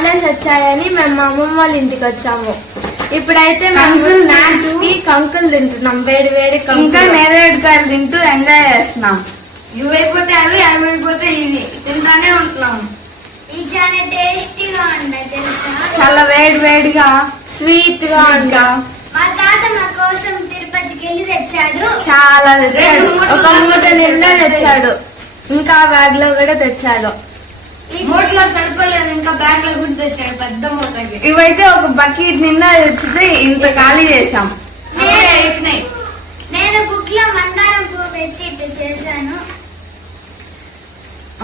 Holidays వచ్చాయని మేము మా అమ్మమ్మ వాళ్ళ ఇంటికి వచ్చాము. ఇప్పుడైతే మేము స్నాక్స్ కి కంకులు తింటున్నాం, వేడి వేడి ఇంకా నేరేడుకాయలు తింటూ ఎంజాయ్ చేస్తున్నాం. ఇవైపోతే అవి అయిపోతే ఇవి తింటానే ఉంటున్నాం. ఇది చాలా టేస్టీగా ఉన్నాయి తెలుసా, చాలా వేడి వేడిగా స్వీట్ గా ఉంటా. మా తాత మా కోసం తిరుపతికి వెళ్ళి తెచ్చాడు. చాలా తెచ్చాడు, ఒక మూట నిండా తెచ్చాడు, ఇంకా బ్యాగ్ లో కూడా తెచ్చాడు. మూటలో సరిపోలేదు, ఇంకా బ్యాగ్ లో కూడా తెచ్చాడు పెద్ద మూటకి. ఇవైతే ఒక బకెట్ నిండా తెచ్చితే ఇంత ఖాళీ చేసాం. నేను బుక్ లో మందారం పువ్వు పెట్టి ఇట్లా చేశాను.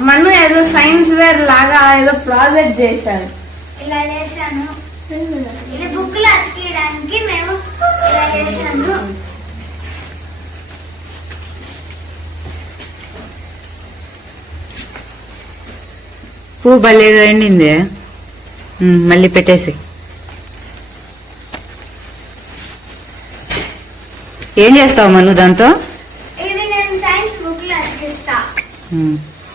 మన్ను ఏదో సైన్స్ వేర్ లాగా ఏదో ప్రాజెక్ట్ చేశారు. ఇలా చేశాను, ఇది బుక్ లో అతికియడానికి మేము ఇలా చేశాను. పువ్వు భలేగా ఎండింది, మళ్ళీ పెట్టేసి. ఏం చేస్తావు మను దాంతో? ఇది నేను సైన్స్ బుక్ లో అతికిస్తా.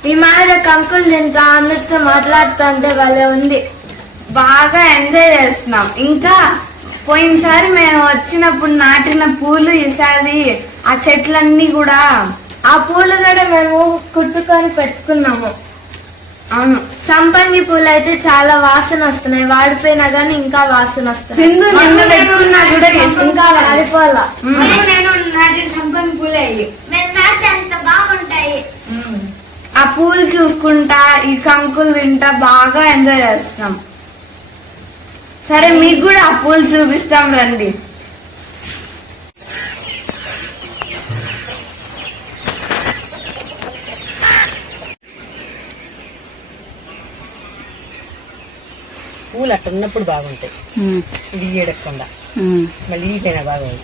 ఈ మాట కంకులు తింటా అందరితో మాట్లాడుతుంటే భలే ఉంది. బాగా ఎంజాయ్ చేస్తున్నాం. ఇంకా పోయినసారి మేము వచ్చినప్పుడు నాటిన పూలు ఈసారి ఆ చెట్లన్నీ కూడా, ఆ పూలు కూడా మేము కుట్టుకొని పెట్టుకున్నాము. అవును, సంపంగి పూలు అయితే చాలా వాసన వస్తున్నాయి, వాడిపోయినా గానీ ఇంకా వాసన వస్తున్నాయి. సింధు నిన్న పెట్టుకున్నా కూడా ఇంకా వాడిపోవాలా. నేను నాటిన సంపంగి పూలే మేము నాటితే అంత బాగుంటాయి. ఆ పూలు చూసుకుంటా ఈ కంకులు తింటా బాగా ఎంజాయ్ చేస్తాం. సరే మీకు కూడా ఆ పూలు చూపిస్తాం రండి. పూలు అట్ట ఉన్నప్పుడు బాగుంటాయి, ఇది ఏడకుండా మళ్ళీ ఈటైనా బాగుంది.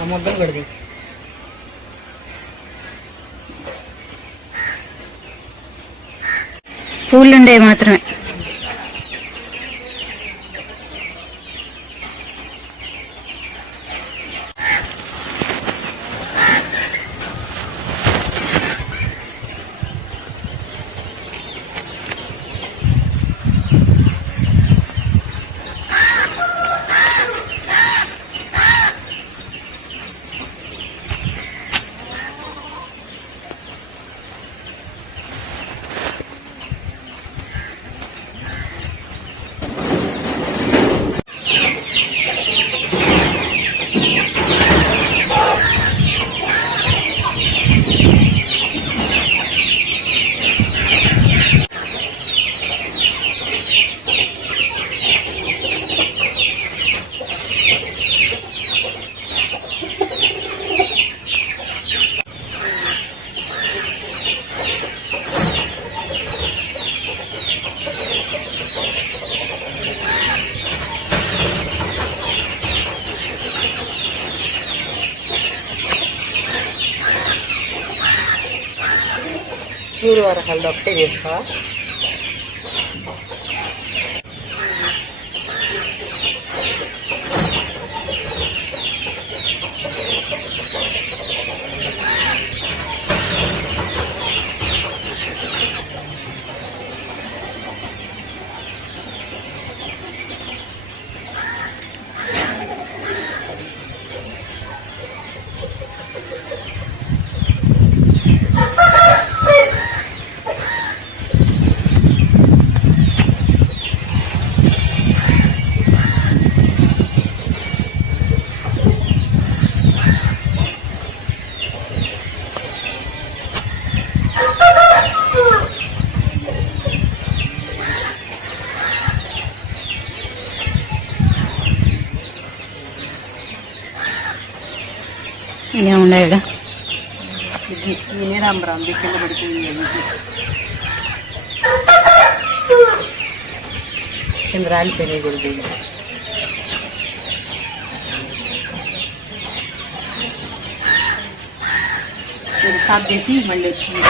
ఆ ముద్దలు కొడిది పూలుండే మాత్రమే. పూలు వరకల్లో ఒకటే చేస్తావా? ఏమున్నాయా నీరాంబరం దిక్కులు పడుతుంది, కింద రాలిపోయినాయి కూడా. స్టాప్ చేసి మళ్ళీ వచ్చింది.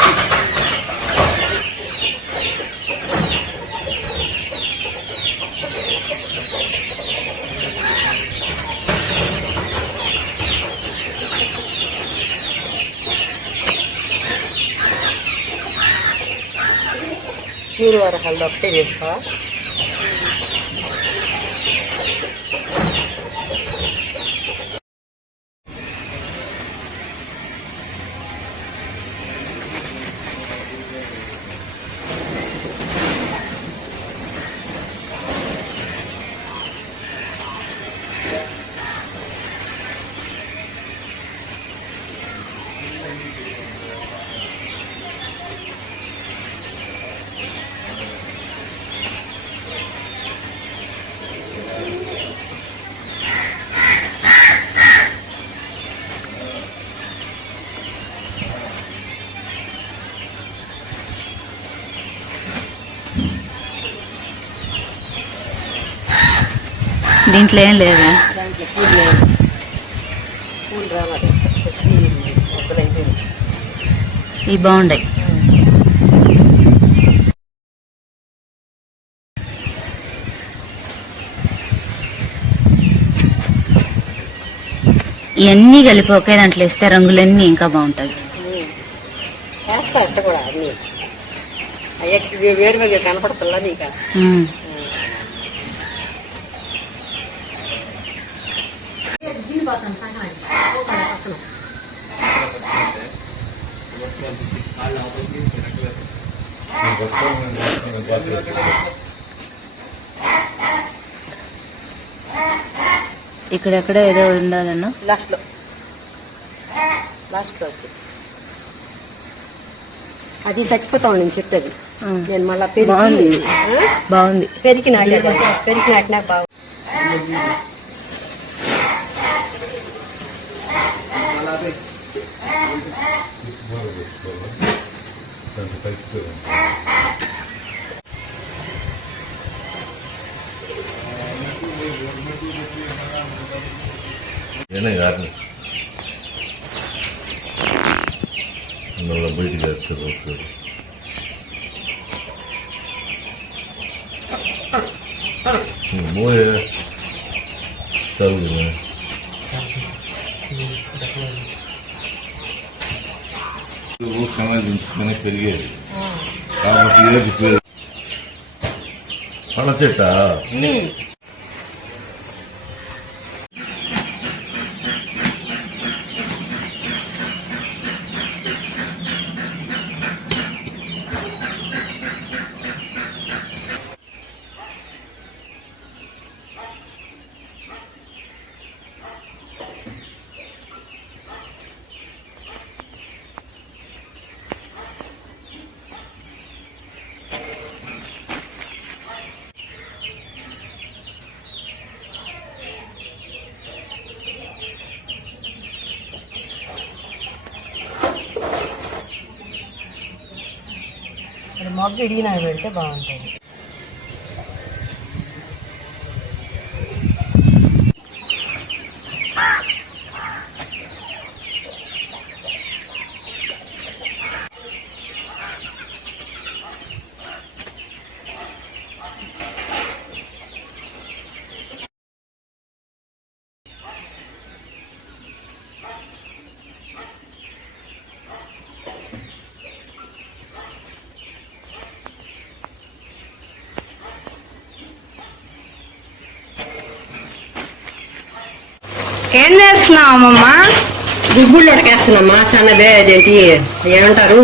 ప్యూర్ వరహాల్లో ఒకటే వేస్తావా? దీంట్లో ఏం లేదా? దాంట్లో పూలు లేదు. పూలు రావాలి వచ్చి మొదలైపోయింది. ఇవి బాగుంటాయి. ఇవన్నీ కలిపి ఒకే దాంట్లో వేస్తే రంగులన్నీ ఇంకా బాగుంటాయి. వేస్తా అట్ట కూడా అన్నీ అయ్యకి వేరుగా కనపడుతుందా నీకు? ఉమ్. ఇక్కడెక్కడ ఏదో ఉండాలన్నా లాస్ట్లో వచ్చి అది చచ్చిపోతాం నేను చెప్తుంది. నేను మళ్ళా బాగుంది. బాగుంది. పెరికి నాటినా బాగుంది. ఏనే కాదు బయటికి వేస్తారు మోయే చదువు కణాలు పెరిగేది కాబట్టి ఏది పళ్ళ చెట్ట మొగ్గ ఇడిగినా పెడితే బాగుంటుంది. ఏం చేస్తున్నావు అమ్మమ్మ? గుగ్గుళ్ళు ఉడకేస్తున్నామ్మా. సన్నదే అదేంటి ఏమంటారు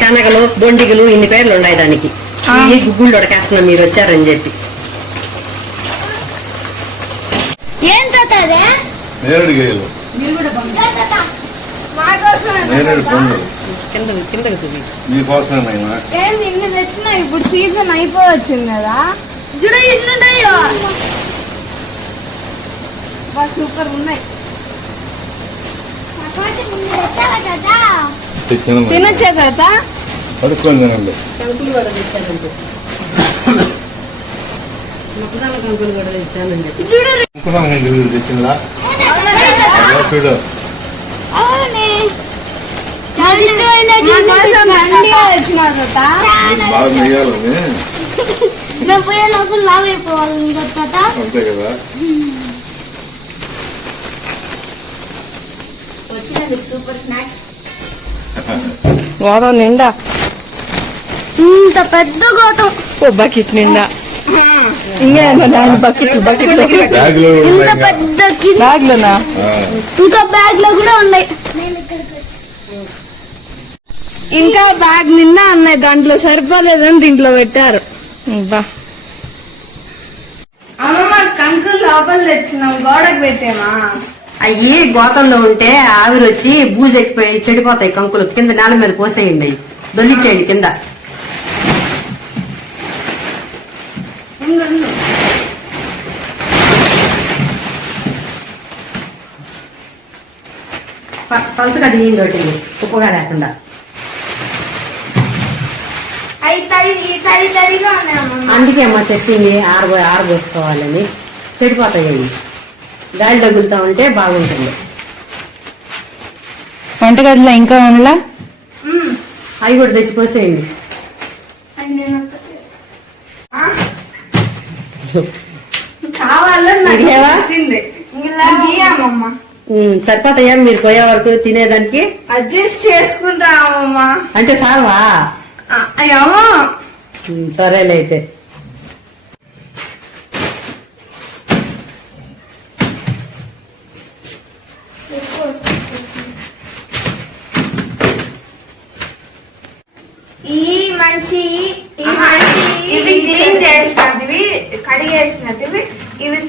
శనగలు బొండిగలు ఇన్ని పేర్లు ఉన్నాయి దానికి. ఈ గుగ్గుళ్ళు ఉడకేస్తున్నాం మీరు వచ్చారని చెప్పి. ఏం తాతదే? నేరేడు గేయలు నేరేడు పండ్లు కిందకి చూపి. మీకోసం అయినా ఏంది ఇన్ని తెచ్చినా? ఇప్పుడు సీజన్ అయిపోవచ్చింది కదా. జుడ ఇన్నున్నాయో సూపర్ ఉన్నాయి. తినచ్చా తాత? పడుకోండి తినండి. కంకులు కూడా తెచ్చానంటే మొక్కదాల కంకులు కూడా తెచ్చానని చెప్పి. తెచ్చిందా చూడు బాగా నెయ్యాలని మేము పోయే లోపల లావ్ అయిపోవాలి కదా. అంతే కదా. వచ్చిన మీకు సూపర్ స్నాక్స్. వారం నిండా ఇంత పెద్ద గోతం, ఓ బకెట్ నిండా ఇంకా బకెట్ బ్యాగ్ లో ఇంత ఉన్నాయి ఇంకా. పెద్ద కింద బ్యాగ్ లోనా ఆ, ఇంకా బ్యాగ్ లో కూడా ఉన్నాయి. ఇంకా బ్యాగ్ నిండా ఉన్నాయి, దాంట్లో సరిపోలేదని దీంట్లో పెట్టారు. బా అమ్మమ్మ కంకులు లోపల తెచ్చినాం, గోడకు పెట్టామా? అయ్యి గోతంలో ఉంటే ఆవిరి వచ్చి బూజు ఎక్కిపోయి చెడిపోతాయి కంకులు. కింద నేల మీద పోసేయండి, అవి దొల్లిచ్చేయండి కింద. పలుచగా తీయండి ఒకటి, ఉప్పుగా లేకుండా. అవి తడిగా ఉన్నాయి అమ్మమ్మ. అందుకే అమ్మ చెప్పింది ఆరబోసుకోవాలని. చెడిపోతాయి అవి, గాలి తగులుతా ఉంటే బాగుంటుంది. వంటగదిలో ఇంకా ఉండలా? అవి కూడా తెచ్చిపోసేయండి. కావాలని నాకు ఇదేవా? తెలిసింది. ఇలా అమ్మమ్మ సరిపోతాయా మీరు పోయే వరకు తినేదానికి? అడ్జస్ట్ చేసుకుంటామమ్మా. అంటే సార్వా? అయ్యో సరేలే అయితే. ఇవి క్లీన్ చేసినవి, కడిగేసినవి. ఇవి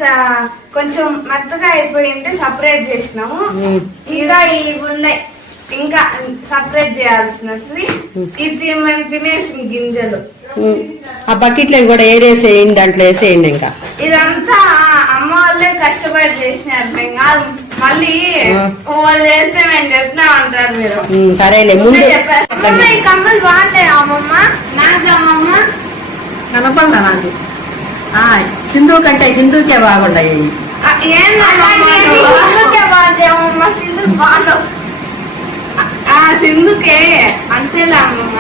కొంచెం మెత్తగా అయిపోయింటే సపరేట్ చేసినాము. ఇంకా ఇవి ఉన్నాయి, ఇంకా సపరేట్ చేయాల్సినవి. ఇది మనం తినేసిన గింజలు. ఆ బకెట్ లో కూడా ఏరేసేయండి, దాంట్లో వేసేయండి. ఇంకా ఇదంతా అమ్మ వాళ్ళే కష్టపడి చేసినారు, మేము కాదు. మళ్ళీ వాళ్ళు చేస్తే మేము చెప్పినాం అంటారు మీరు. సరేలే ముందు అమ్మమ్మ ఈ కమ్మలు బాగుంటాయి అమ్మమ్మ. నాకు అమ్మమ్మ కనపడలా నాకు. సింధు కంటే హిందూకే బాగుంటాయి. సింధుకే బాగుంటాయి అమ్మమ్మ, సింధు బాగుండవు. సింధుకే అంతేలే అమ్మమ్మ.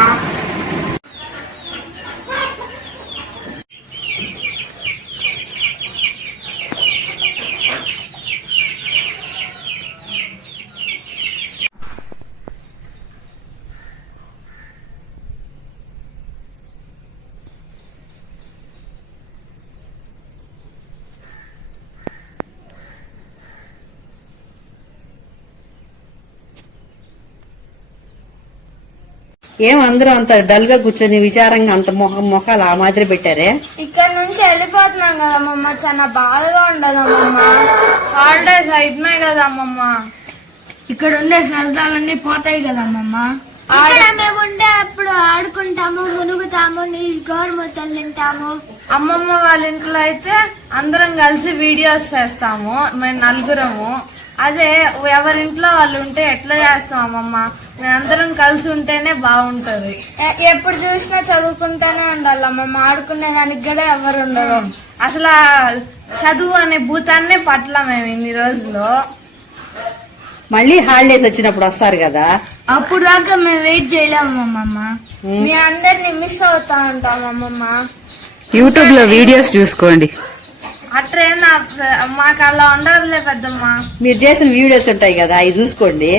ఏం అందరూ అంత డల్ గా కూర్చొని విచారంగా అంత మొఖాలు ఆ మాదిరి పెట్టారే? ఇక్కడ నుంచి వెళ్ళిపోతున్నాం కదా అమ్మమ్మ, చాలా బాధగా ఉండదు అమ్మమ్మ. హాలిడేస్ అయిపోయినాయి కదా అమ్మమ్మ. ఇక్కడ ఉండే సరదాలన్నీ పోతాయి కదా అమ్మమ్మ. ఇక్కడ మేము ఉండే అప్పుడు ఆడుకుంటాము, మునుగుతాము, గోరుముద్దలు తింటాము. అమ్మమ్మ వాళ్ళ ఇంట్లో అయితే అందరం కలిసి వీడియోస్ చేస్తాము, మేము నలుగురము. అదే ఎవరింట్లో వాళ్ళు ఉంటే ఎట్లా చేస్తాం అమ్మమ్మ? మేమందరం కలిసి ఉంటేనే బాగుంటది. ఎప్పుడు చూసినా చదువుకుంటూనే ఉండాలి అమ్మమ్మ, ఆడుకునే దానికి కూడా ఎవరు ఉండరు. అసలు చదువు అనే భూతాన్నే పట్ల మేము ఇన్ని రోజులు. మళ్ళీ హాలిడేస్ వచ్చినప్పుడు వస్తారు కదా, అప్పుడు దాకా మేము వెయిట్ చేయలేము అమ్మమ్మ. మీ అందరిని మిస్ అవుతా ఉంటాం అమ్మమ్మ. యూట్యూబ్ లో వీడియోస్ చూసుకోండి. అట్రే మాకు అలా ఉండదులే పెద్దమ్మ. మీరు చేసిన వీడియోస్ ఉంటాయి కదా, అవి చూసుకోండి.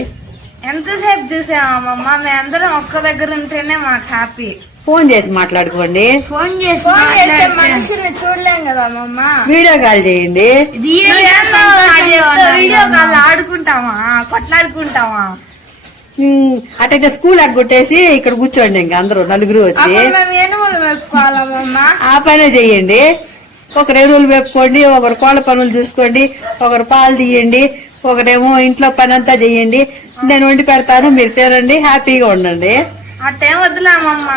ఎంతసేపు చూసామమ్మమ్మ, మేమందరం ఒక్క దగ్గర ఉంటేనే మాకు హ్యాపీ. ఫోన్ చేసి మాట్లాడుకోండి. ఫోన్ చేస్తే మనుషుల్ని చూడలేం కదా అమ్మమ్మ. వీడియో కాల్ చేయండి. వీడియో కాల్ ఆడుకుంటామా, కొట్లాడుకుంటామా? అటైతే స్కూల్ అగ్గొట్టేసి ఇక్కడ కూర్చోండి, ఇంకా అందరూ నలుగురు వచ్చి. అప్పుడు మేము ఏనుగులు మెప్పుకోవాలమ్మమ్మ. ఆ పనే చెయ్యండి. ఒకరు ఎరువులు పెట్టుకోండి, ఒకరు కోళ్ళ పనులు చూసుకోండి, ఒకరు పాలు తీయండి, ఒకరేమో ఇంట్లో పని అంతా చెయ్యండి. నేను వండి పెడతాను, మీరు తినండి, హ్యాపీగా ఉండండి. అట్టేం వద్దులేమమ్మ,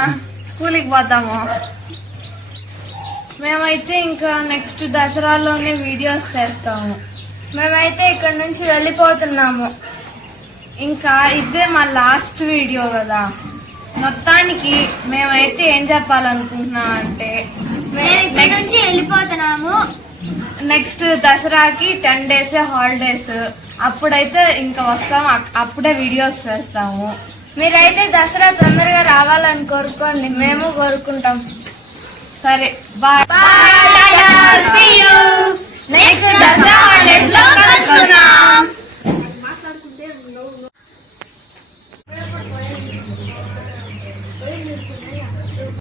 స్కూల్కి పోతాము. మేమైతే ఇంకా నెక్స్ట్ దసరాలోనే వీడియోస్ చేస్తాము. మేమైతే ఇక్కడ నుంచి వెళ్ళిపోతున్నాము. ఇంకా ఇదే మా లాస్ట్ వీడియో కదా. మొత్తానికి మేమైతే ఏం చెప్పాలనుకుంటున్నాం అంటే, మేము ఇక్కడ నుంచి వెళ్ళిపోతున్నాము. నెక్స్ట్ దసరాకి 10 days హాలిడేస్. అప్పుడైతే ఇంకా వస్తాము, అప్పుడే వీడియోస్ చేస్తాము. మీరైతే దసరా తొందరగా రావాలని కోరుకోండి, మేము కోరుకుంటాం. సరే బాయ్. నెక్స్ట్